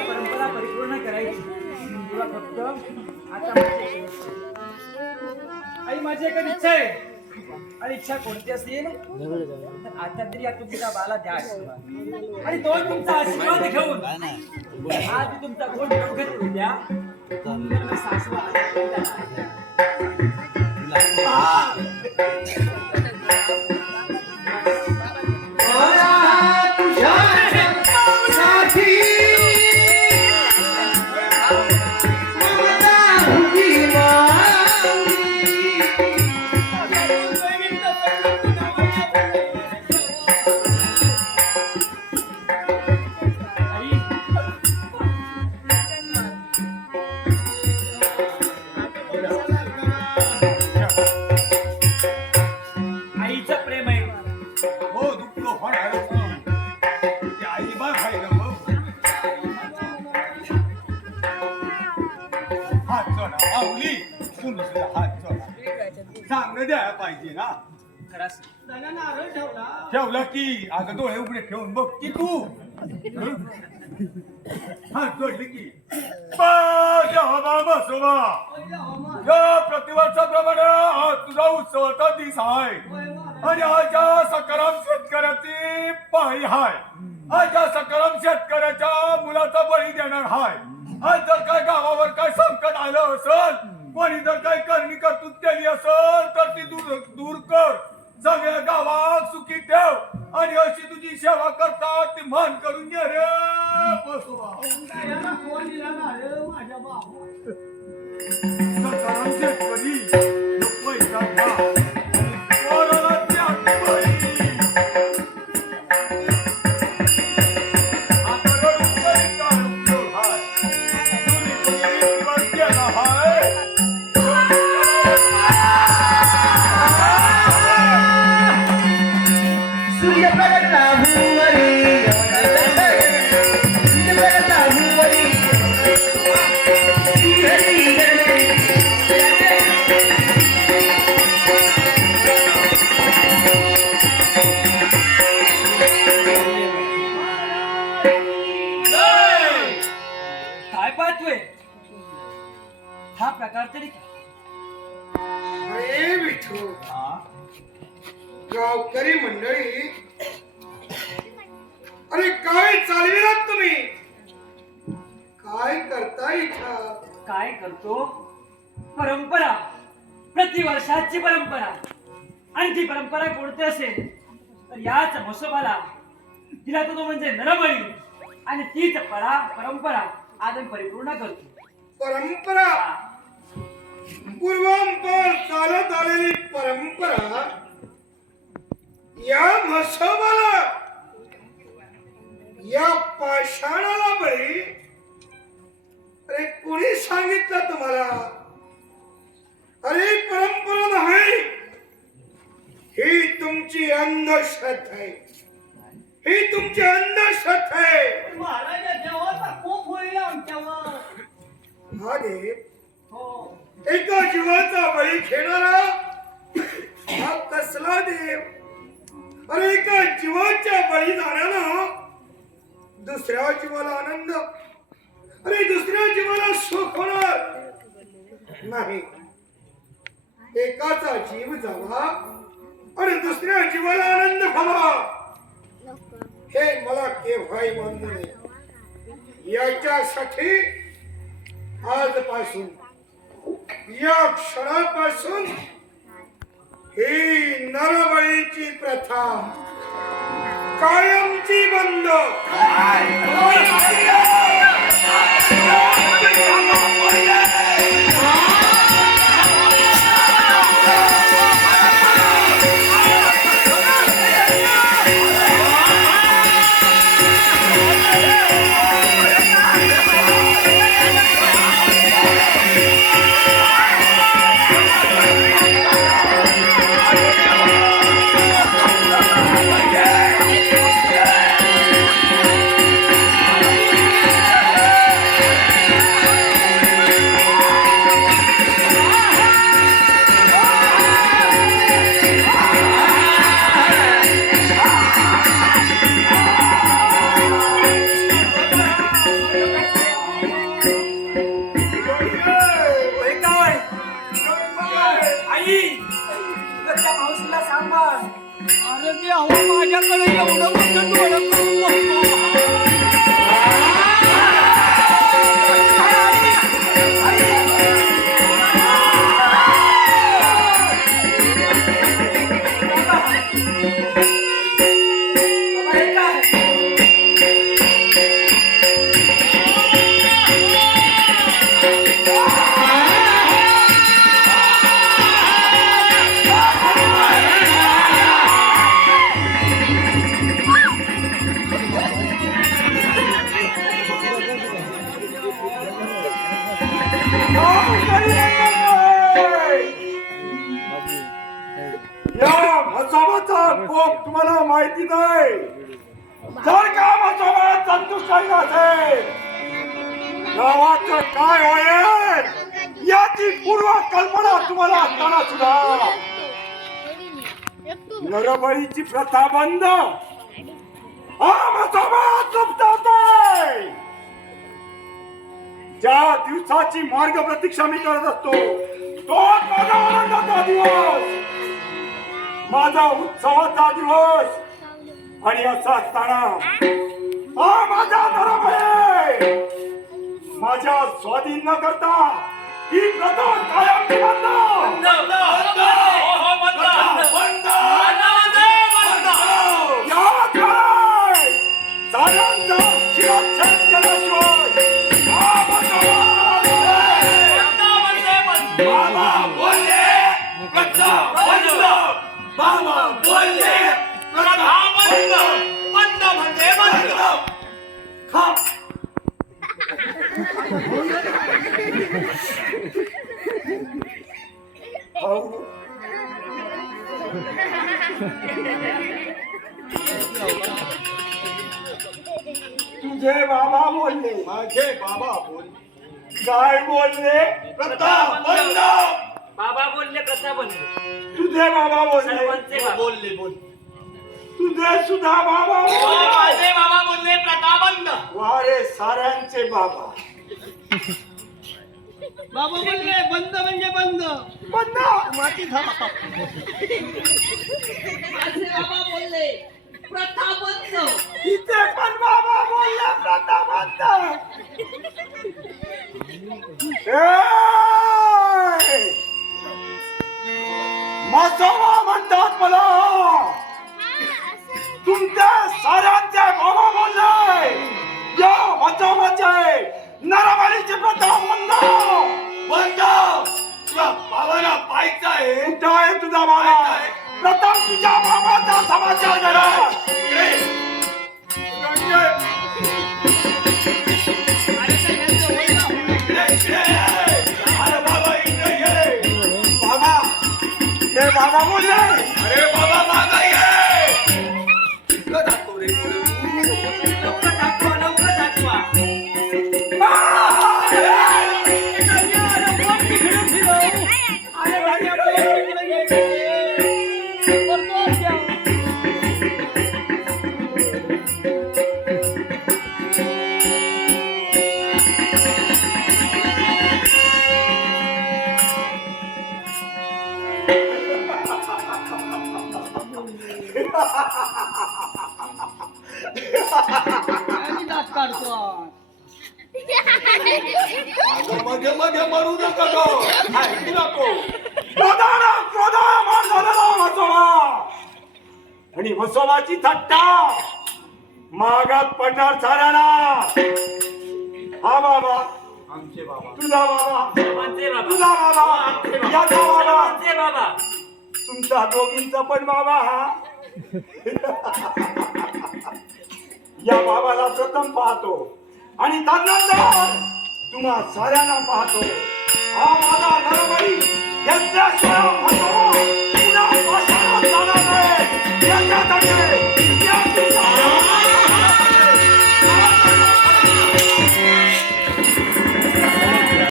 मला परंपरा परिपूर्ण करायची. तुला फक्त आता आई माझी एक इच्छा आहे. आणि इच्छा कोणती असेल तर आता तरी या तुमच्या बाला द्या आशीर्वाद. आणि तो तुमचा आशीर्वाद घेऊन आज तुमचा गोड दोघं उद्या सासू चांगलं द्यायला पाहिजे ना. ठेवला की आता डोळे उघडे ठेवून बघ की तू हात जोडले की बसोबा या प्रतिवर्षाप्रमाणे हा तुझा उत्सवाचा दिस आहे. आणि आजच्या सकाराम शेतकऱ्याची पाळी हाय. आजच्या सकाराम शेतकऱ्याच्या मुलाचा बळी देणार हाय. आज जर काय गावावर काय संकट आलं असेल, कोणी जर काही करणी कर्तृत्व केली असेल तर ती दूर कर. सगळ्या गावात सुखी ठेव आणि अशी तुझी सेवा करतात ती मान करून घे रे बसोबा. सकाराम शेतकरी पैसा घ्या. हा प्रकार तरी अरे विठू गावकरी मंडळी, अरे काय चालविलात तुम्ही? काय करता इथं? काय करतो? परंपरा, प्रतिवर्षाची परंपरा. आणि ती परंपरा कोणती असेल तर याच म्हसोबाला तिला तो म्हणजे नरबळी. आणि तीच परंपरा आज परिपूर्ण करतो. परंपरा पूर्वांपर चालत आलेली परंपरा या म्हसोबाला, या पाषाणाला बळी. अरे कोणी सांगितलं तुम्हाला? अरे परंपरा नाही, ही तुमची अंधश्रद्धा आहे. ही तुमची अंधश्रद्धा आहे. महाराजा देवाचा कोप होईल आमच्यावर. हा देव हो, एका जीवाचा बळी घेणारा हा कसला देव? अरे एका जीवाच्या बलिदानानं दुसऱ्या जीवाला आनंद, अरे दुसऱ्या जीवाला सुख होणार नाही. एकाचा जीव जावा आणि दुसऱ्या जीवाला आनंद हवा, हे मला केव्हाही मान्य नाही. याच्यासाठी आजपासून, या क्षणापासून ही नरबळीची प्रथा कायमची बंद. माझ्याकडे एवढं मोठं डोळं करून बघतो. या म्हसोबाचा कोप तुम्हाला माहिती नाही. जर का म्हसोबा संतुष्ट असेल गावाचं काय होईल याची पूर्व कल्पना तुम्हाला असताना सुद्धा नरबळीची प्रथा बंद. हा म्हसोबा तृप्त होतोय. ज्या दिवसाची मार्ग प्रतीक्षा मी करत असतो तो माझा आनंदाचा दिवस, माझा उत्सवाचा दिवस. आणि असं असताना हा माझा धर्म आहे. माझ्या स्वाधीन न करता ही प्रथा कायमची बंद. याद आहे, साऱ्यांचा शिरच्छेद केल्याशिवाय बाबा बोलले प्रथा बंद. बाबा बोलले प्रथा बंद. बंद म्हणजे बंद. खा. तुझे बाबा बोलले. माझे बाबा बोलले. काय बोलले? प्रथा बंद. बाबा बोलले प्रथा बंद. तुझे बाबा बोलले. सर्वांचे बाबा. बोलले बोल. तुझे सुद्धा बाबा बोलले. माझे बाबा बोलले प्रथा बंद. वारे साऱ्यांचे बाबा. बाबा बोलले बंद म्हणजे बंद. बंद. माझे बाबा बोलले प्रथा बंद. इथे पण बाबा बोलले प्रथा बंद. म्हसोबा म्हणतात मला तुमच्या साऱ्यांचे बाबा बोलले. या म्हसोबाचे नरबळीची प्रथा बंद. बंद. तुला बाबाला पाहायचं आहे. कुठं आहे तुझा बाबा? प्रथम तुझ्या बाबाचा समाचार करा. अरे बाबा इकडे ये. बाबा हे बाबा बोलले. अरे बाबा मागा ये. इकडं जातो रे. लवकर दाखवा, लवकर दाखवा. आणि दात काढतो. मध्ये मध्ये मरू नका गो. ऐकू नको. क्रोधाला क्रोधा मार झालेला म्हसोबा. आणि म्हसोबाची थट्टा मागात पडणार साऱ्याला. हा बाबा आमचे बाबा. तुझा बाबा. सर्वांचे बाबा. तुझा बाबा. याचा बाबा. सर्वांचे बाबा. तुमचा दोघींचा पण बाबा हा. या बाबाला प्रथम पाहतो आणि त्यानंतर तुम्हा साऱ्यांना पाहतो. हा माझा नरबळी